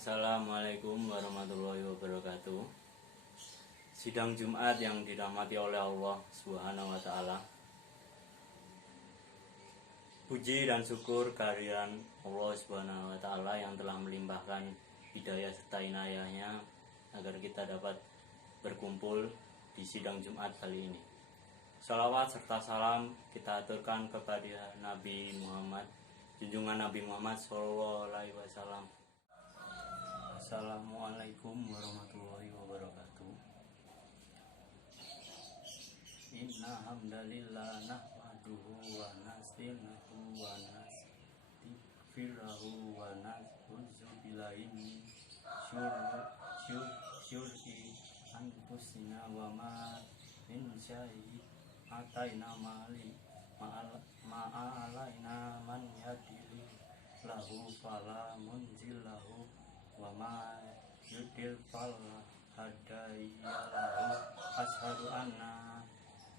Assalamualaikum warahmatullahi wabarakatuh. Sidang Jumat yang dirahmati oleh Allah Subhanahu wa Ta'ala. Puji dan syukur kehadiran Allah Subhanahu wa Ta'ala yang telah melimpahkan hidayah serta inayahnya agar kita dapat berkumpul di sidang Jumat kali ini. Salawat serta salam kita aturkan kepada Nabi Muhammad, junjungan Nabi Muhammad SAW. Assalamualaikum warahmatullahi wabarakatuh. Inna hamdalillah nahmaduhu wa nasta'inuhu wa nastaghfiruhu wa na'udzu billahi min syururi anfusina wa ma min sayyi'ati ma'alaina man yahdihillahu fala mudhillalahu wa ma yudlil fala hadiya lahu. Asyhadu anna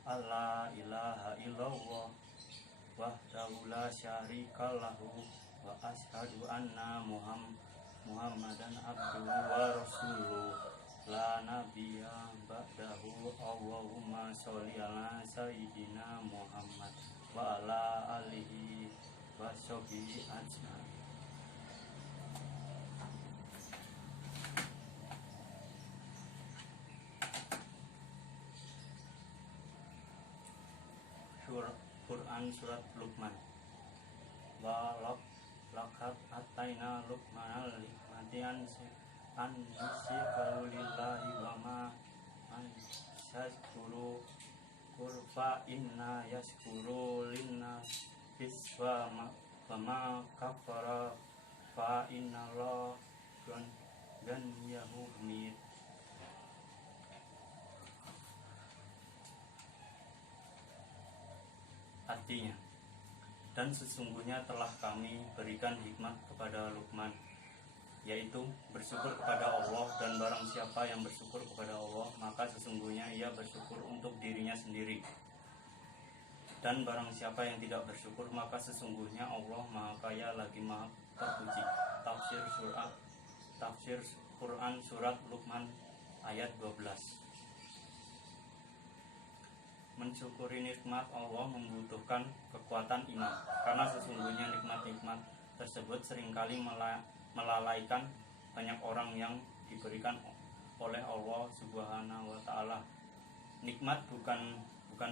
alla ilaha illallah wahdahu la syarika lahu wa asyhadu anna Muhammadan abduhu wa rasuluh la nabiyya ba'dahu. Allahumma sholli ala sayyidina Muhammad wa ala alihi wa sahbihi ajmain. Quran Surat Luqman. Wa laqad ataina Luqmanal hikmatan an yusykaulillahi wa ma an yashkuru kurfa inna yashkuru linnas biswa ma kafara fa inna Allah dan yahumid. Artinya, dan sesungguhnya telah kami berikan hikmat kepada Luqman, yaitu bersyukur kepada Allah, dan barang siapa yang bersyukur kepada Allah, maka sesungguhnya ia bersyukur untuk dirinya sendiri. Dan barang siapa yang tidak bersyukur, maka sesungguhnya Allah Maha Kaya lagi Maha Terpuji. Tafsir Quran Surat Luqman ayat 12. Mensyukuri nikmat Allah membutuhkan kekuatan iman, karena sesungguhnya nikmat-nikmat tersebut seringkali melalaikan banyak orang yang diberikan oleh Allah Subhanahu wa Ta'ala. Nikmat bukan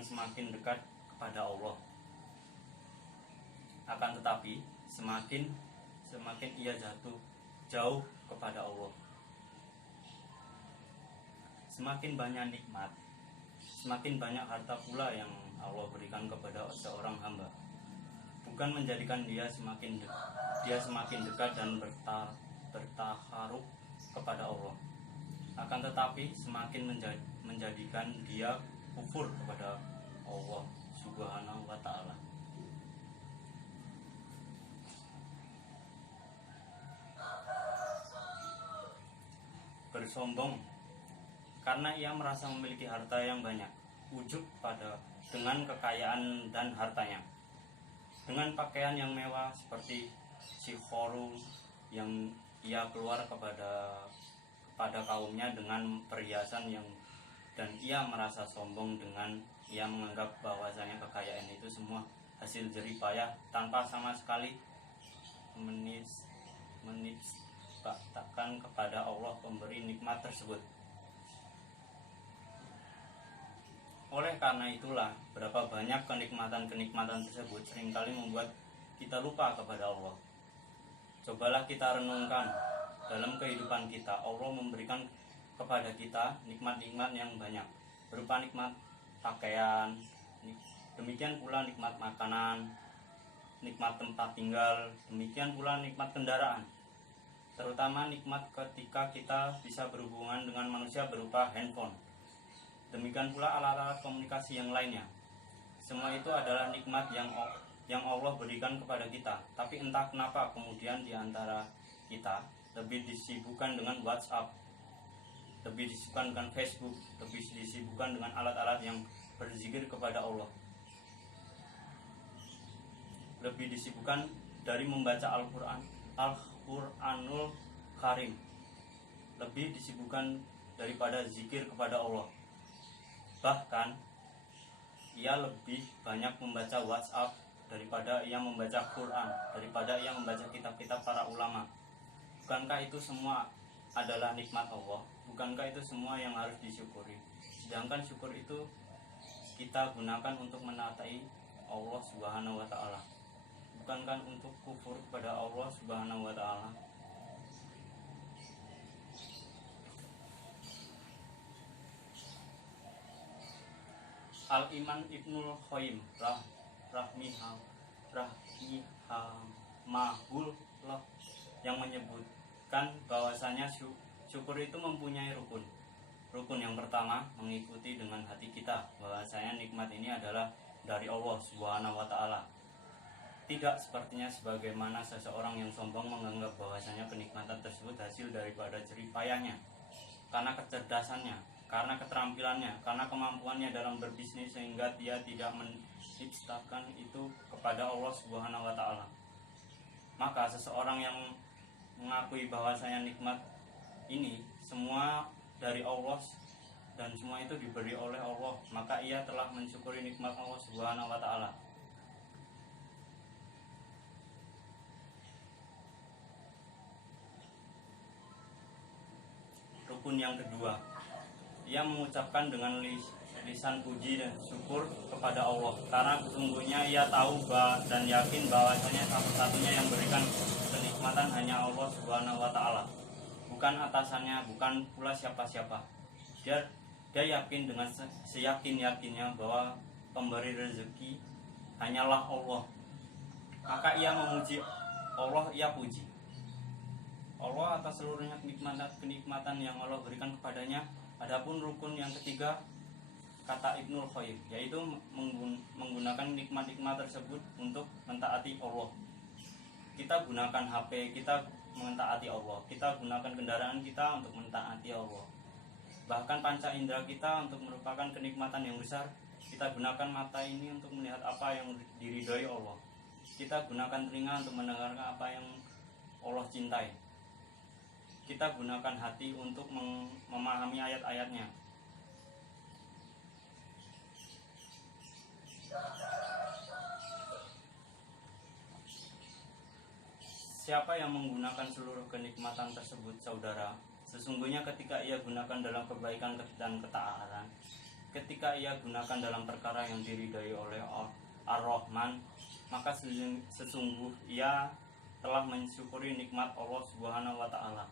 semakin dekat kepada Allah, akan tetapi semakin ia jauh kepada Allah. Semakin banyak nikmat, semakin banyak harta pula yang Allah berikan kepada seorang hamba. Bukan menjadikan dia semakin dekat dan bertaharuk kepada Allah, akan tetapi semakin menjadikan dia kufur kepada Allah Subhanahu wa Ta'ala. Bersombong karena ia merasa memiliki harta yang banyak, ujub dengan kekayaan dan hartanya, dengan pakaian yang mewah seperti sikhoru yang ia keluar kepada kaumnya dengan perhiasan dan ia merasa sombong dengan ia menganggap bahwasanya kekayaan itu semua hasil jerih payah tanpa sama sekali menisbahkan kepada Allah pemberi nikmat tersebut. Oleh karena itulah, berapa banyak kenikmatan tersebut seringkali membuat kita lupa kepada Allah. Cobalah kita renungkan, dalam kehidupan kita, Allah memberikan kepada kita nikmat-nikmat yang banyak, berupa nikmat pakaian, demikian pula nikmat makanan, nikmat tempat tinggal, demikian pula nikmat kendaraan. Terutama nikmat ketika kita bisa berhubungan dengan manusia berupa handphone. Demikian pula alat-alat komunikasi yang lainnya. Semua itu adalah nikmat yang Allah berikan kepada kita. Tapi entah kenapa kemudian di antara kita lebih disibukkan dengan WhatsApp, lebih disibukkan dengan Facebook, lebih disibukkan dengan alat-alat yang berzikir kepada Allah, lebih disibukkan dari membaca Al-Quranul karim, lebih disibukkan daripada zikir kepada Allah. Bahkan ia lebih banyak membaca WhatsApp daripada ia membaca Quran, daripada ia membaca kitab-kitab para ulama. Bukankah itu semua adalah nikmat Allah? Bukankah itu semua yang harus disyukuri? Sedangkan syukur itu kita gunakan untuk menaati Allah Subhanahu wa taala, bukankah untuk kufur kepada Allah Subhanahu wa taala. Al-Iman Ibnul Qayyim rahimahullah yang menyebutkan bahwasanya syukur itu mempunyai rukun. Rukun yang pertama, mengikuti dengan hati kita bahwasanya nikmat ini adalah dari Allah Subhanahu wa taala. Tidak sepertinya sebagaimana seseorang yang sombong menganggap bahwasanya kenikmatan tersebut hasil daripada jerih payahnya, karena kecerdasannya, karena keterampilannya, karena kemampuannya dalam berbisnis, sehingga dia tidak menciptakan itu kepada Allah Subhanahu wa taala. Maka seseorang yang mengakui bahwasanya nikmat ini semua dari Allah dan semua itu diberi oleh Allah, maka ia telah mensyukuri nikmat Allah Subhanahu wa taala. Rukun yang kedua, ia mengucapkan dengan lisan puji dan syukur kepada Allah, karena sesungguhnya ia tahu dan yakin bahwasanya satu-satunya yang berikan kenikmatan hanya Allah Subhanahu wa taala, bukan atasannya, bukan pula siapa-siapa. Dia yakin dengan seyakin-yakinnya bahwa pemberi rezeki hanyalah Allah. Maka ia memuji Allah, ia puji Allah atas seluruhnya kenikmatan yang Allah berikan kepadanya. Adapun rukun yang ketiga, kata Ibnul Qayyim, yaitu menggunakan nikmat-nikmat tersebut untuk mentaati Allah. Kita gunakan HP kita mentaati Allah, kita gunakan kendaraan kita untuk mentaati Allah. Bahkan panca indera kita untuk merupakan kenikmatan yang besar. Kita gunakan mata ini untuk melihat apa yang diridhoi Allah. Kita gunakan telinga untuk mendengarkan apa yang Allah cintai. Kita gunakan hati untuk memahami ayat-ayatnya. Siapa yang menggunakan seluruh kenikmatan tersebut, saudara? Sesungguhnya ketika ia gunakan dalam kebaikan dan ketaatan, ketika ia gunakan dalam perkara yang diridhai oleh Ar-Rahman, maka sesungguh ia telah mensyukuri nikmat Allah Subhanahu wa taala.